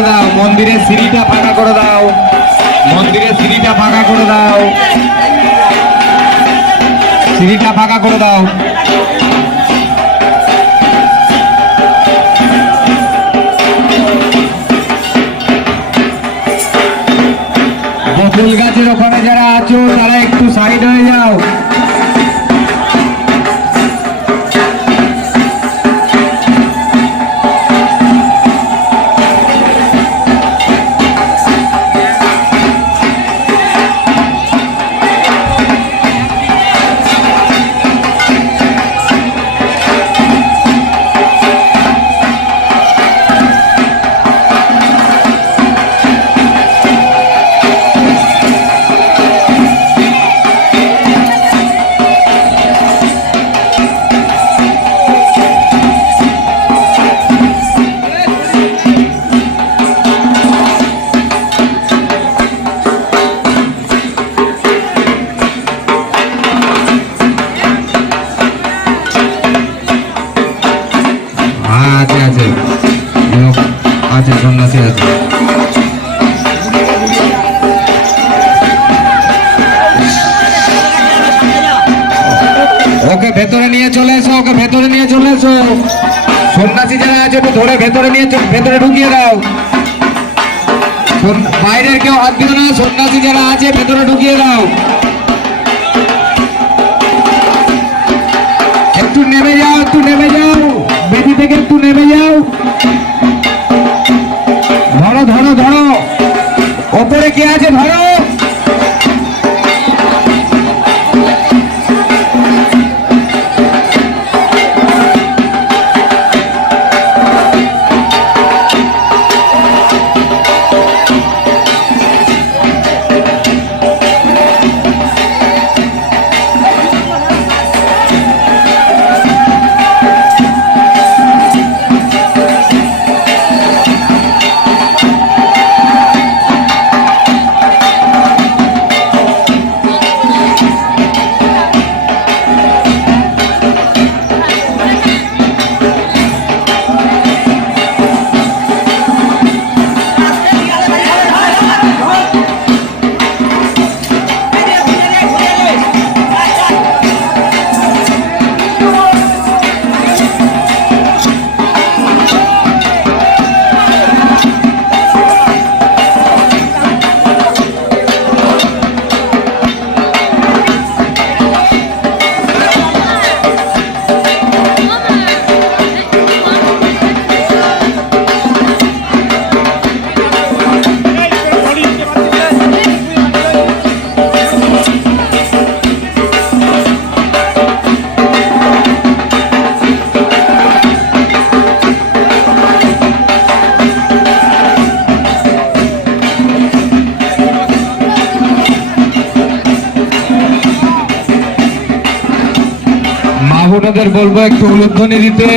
করে দাও, মন্দিরের সিঁড়িটা ফাঁকা করে দাও, মন্দিরের সিঁড়িটা ফাঁকা করে দাও, সিঁড়িটা ফাঁকা করে দাও। বকুল গাছের ওখানে যারা আছো তারা একটু সাইড হয়ে যাও। আছে সন্ন্যাসী আছে। ওকে ভেতরে নিয়ে চলে এসো, ওকে ভেতরে নিয়ে চলে এসো। সন্ন্যাসী যারা আছে একটু ধরে ভেতরে নিয়ে ভেতরে ঢুকিয়ে দাও। বাইরের কেউ হাত দিও না, সন্ন্যাসী যারা আছে ভেতরে ঢুকিয়ে দাও। একটু নেমে যাও, একটু নেমে যাও, বেদি থেকে একটু নেমে যাও। ধরো ধরো ধরো, ওপরে কে আছে ধরো। মা বোনদের বলবো একটু উলুধ্বনি দিতে।